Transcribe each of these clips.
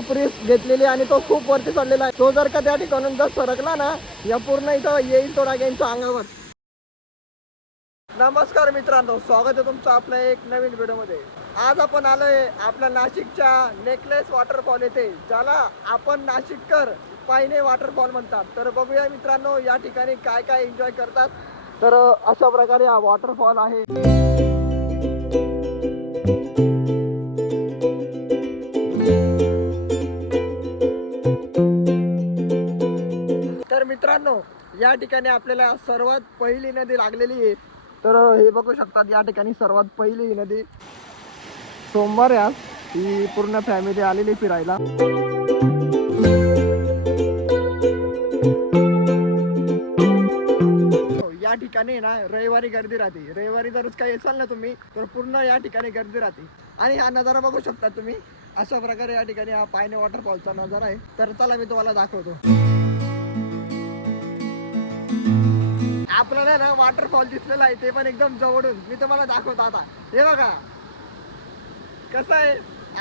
खूप रिस्क घेतलेली आणि तो खूप वरती चढलेला आहे. तो जर का त्या ठिकाणून जर सरकला ना, या पूर्ण इथं येईल तो डाग यांच्या अंगावर. नमस्कार मित्रांनो, स्वागत आहे तुमचं आपल्या एक नवीन व्हिडिओमध्ये. आज आपण आलोय आपल्या नाशिकच्या नेकलेस वॉटरफॉल येथे, ज्याला आपण नाशिककर पायने वॉटरफॉल म्हणतात. तर बघूया मित्रांनो या ठिकाणी काय काय एन्जॉय करतात. तर अशा प्रकारे हा वॉटरफॉल आहे. तर मित्रांनो या ठिकाणी आपल्याला सर्वात पहिली नदी लागलेली आहे. तर हे बघू शकतात या ठिकाणी सर्वात पहिली ही नदी. सोमवार आज ही पूर्ण फॅमिली आलेली फिरायला. या ठिकाणी ना रविवारी गर्दी राहते. रविवारी जर काही असाल ना तुम्ही तर पूर्ण या ठिकाणी गर्दी राहते. आणि हा नजारा बघू शकता तुम्ही. अशा प्रकारे या ठिकाणी हा पायने वॉटरफॉलचा नजारा आहे. तर चला मी तुम्हाला दाखवतो. आपल्याला ना वॉटरफॉल दिसलेला आहे, ते पण एकदम जवळून. मी तुम्हाला दाखवतो आता. हे बघा कसं आहे.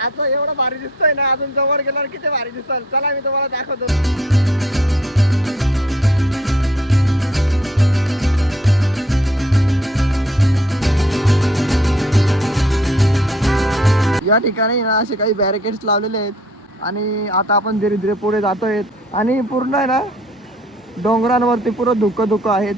आता एवढं भारी दिसतंय ना, अजून जवळ गेल्यावर किती भारी दिसल. चला मी तुम्हाला दाखवतो. या ठिकाणी ना असे काही बॅरिकेड्स लावलेले आहेत आणि आता आपण धीरे धीरे पुढे जातोय. आणि पूर्ण आहे ना डोंगरांवरती पुरं धुकं आहेत.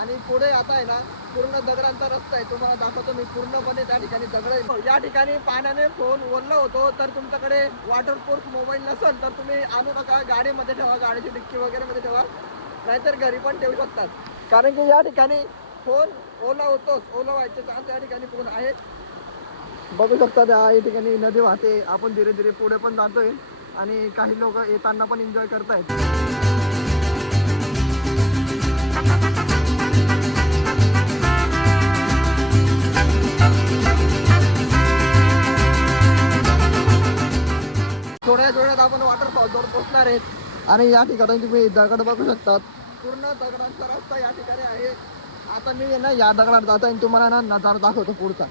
आणि पुढे आता आहे ना पूर्ण दगडांचा रस्ता आहे. तुम्हाला दाखवतो मी. पूर्णपणे त्या ठिकाणी दगड. या ठिकाणी पाण्याने फोन ओढला होतो. तर तुमच्याकडे वॉटरप्रूफ मोबाईल नसेल तर तुम्ही आणू नका. गाडीमध्ये ठेवा, गाडीची डिक्की वगैरे मध्ये ठेवा, नाहीतर घरी पण ठेवू शकतात. कारण की या ठिकाणी फोन ओला होतोच. ओला व्हायचे चान्स या ठिकाणी पूर्ण आहेत. बघू शकता या ठिकाणी नदी वाहते. आपण धीरे धीरे पुढे पण जातोय आणि काही लोक येताना पण एन्जॉय करतायत. थोड्या वेळात आपण वॉटरफॉलवर पोहोचणार आहेत. आणि या ठिकाणी तुम्ही दगड बघू शकतात. पूर्ण दगडांचा रस्ता या ठिकाणी आहे. आता मी ना या दगडात जातो आणि तुम्हाला ना नजारा दाखवतो पुढचा.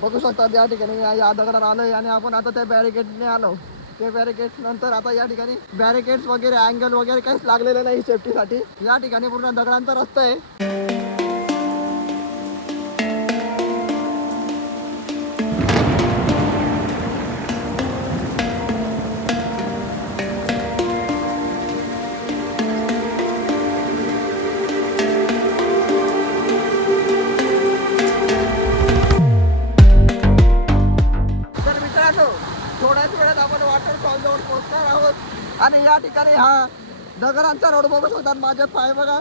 बघू शकतात या ठिकाणी मी या दगडात आलोय आणि आपण आता त्या बॅरिकेडने आलो. ते बॅरिकेड्स नंतर आता या ठिकाणी बॅरिकेड्स वगैरे अँगल वगैरे काहीच लागलेलं नाही सेफ्टीसाठी. या ठिकाणी पूर्ण दगडांचा रस्ता आहे. थोड्याच वेळात आपण वॉटरफॉल जवळ पोहोचणार आहोत. आणि या ठिकाणी हा दगडांचा रोड बघू शकतात. माझे पाय बघा,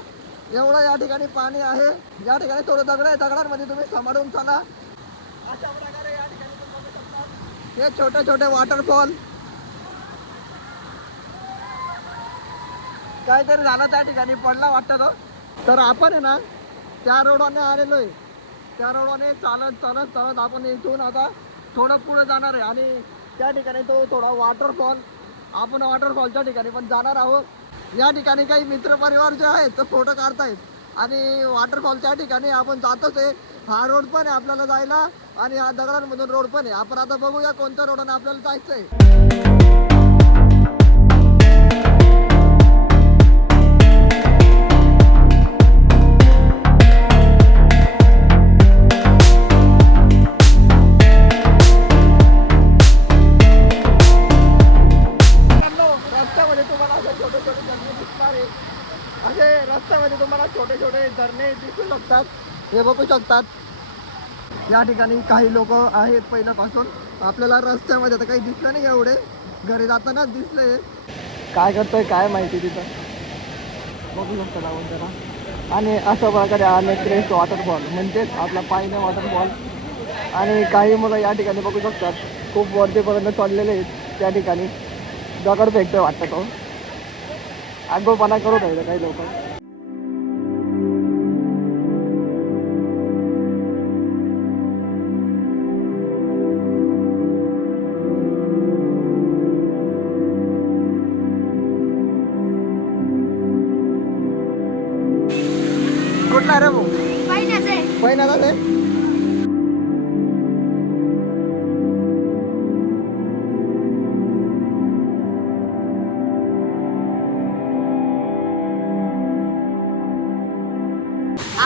एवढं या ठिकाणी पाणी आहे. या ठिकाणी थोडं दगड आहे, दगडांमध्ये तुम्ही सांभाळून चाला. अशा प्रकारे या ठिकाणी तुम्ही बघू शकता हे छोटे छोटे वॉटरफॉल. काहीतरी झालं त्या ठिकाणी, पडला वाटतं तो. तर आपण आहे ना त्या रोडने आलेलो आहे. त्या रोडने चालत चालत चालत आपण इथून आता थोडं पुढे जाणार आहे. आणि त्या ठिकाणी तो थोडा वॉटरफॉल, आपण वॉटरफॉलच्या ठिकाणी पण जाणार आहोत. या ठिकाणी काही मित्रपरिवार जे आहेत ते फोटो काढतायत. आणि वॉटरफॉलच्या ठिकाणी आपण जातोच आहे. हा रोड पण आहे आपल्याला जायला आणि हा दगडांमधून रोड पण आहे. आपण आता बघूया कोणत्या रोडने आपल्याला जायचं आहे. असे रस्त्यामध्ये तुम्हाला छोटे छोटे झरणे दिसू शकतात. हे बघू शकतात. या ठिकाणी काही लोक आहेत पहिल्यापासून. आपल्याला रस्त्यामध्ये आता काही दिसलं नाही, एवढे घरी जातानाच दिसले. काय करतोय काय माहिती तिथं, बघू शकता लावून त्याला. आणि अशा प्रकारे हा नेकलेस वॉटरफॉल म्हणजेच आपला पायने वॉटरफॉल. आणि काही मुलं या ठिकाणी बघू शकतात खूप वरतीपर्यंत चढलेले आहेत. त्या ठिकाणी दगड फेकतोय वाटतं तो. आगोपणा करू राहिले काही लोक. कुठला रे भाऊ? पहिल्याच आहे.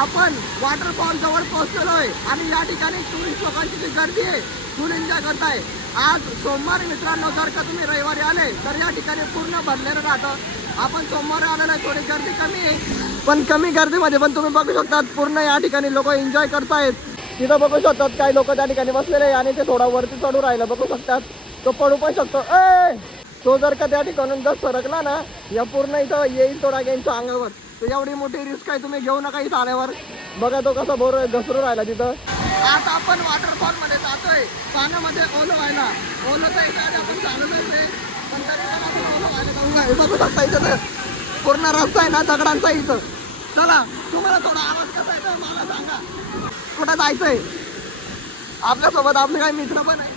आपण वॉटरफॉल जवळ पोहोचलेलो आहे आणि या ठिकाणी टुरिस्ट लोकांची जी गर्दी आहे फुल एन्जॉय करताय. आज सोमवारी मित्रांनो, जर का तुम्ही रविवारी आले तर या ठिकाणी पूर्ण भरलेलं राहतं. आपण सोमवारी आलेलं आहे, थोडी गर्दी कमी आहे, पण कमी गर्दीमध्ये पण तुम्ही बघू शकतात पूर्ण या ठिकाणी लोक एन्जॉय करतायत. तिथं बघू शकतात काही लोक त्या ठिकाणी बसलेले आहे आणि ते थोडा वरती चढू राहिलं बघू शकतात. तो पडू पण शकतो. तो जर का त्या ठिकाणून जर सरकला ना, या पूर्ण इथं येईल तो डाग्यांच्या अंगावर. तर एवढी मोठी रिस्क आहे, तुम्ही घेऊ नका इथं आल्यावर. बघा तो कसा बोर घसरू राहिला तिथं. आता आपण वॉटरफॉल मध्ये जातोय पाण्यामध्ये ओलं व्हायला. ओलं तर इथं आधी आपण चाललोच आहे, पण तरी पण आपण ओलं व्हायला जाऊ. हे बघू शकता इथं तर पूर्ण रस्ता आहे ना दगडांचा इथं. चला, तुम्हाला थोडा आवाज कसा येतो मला सांगा. कुठं जायचंय? आपल्यासोबत आपले काही मित्र पण आहे.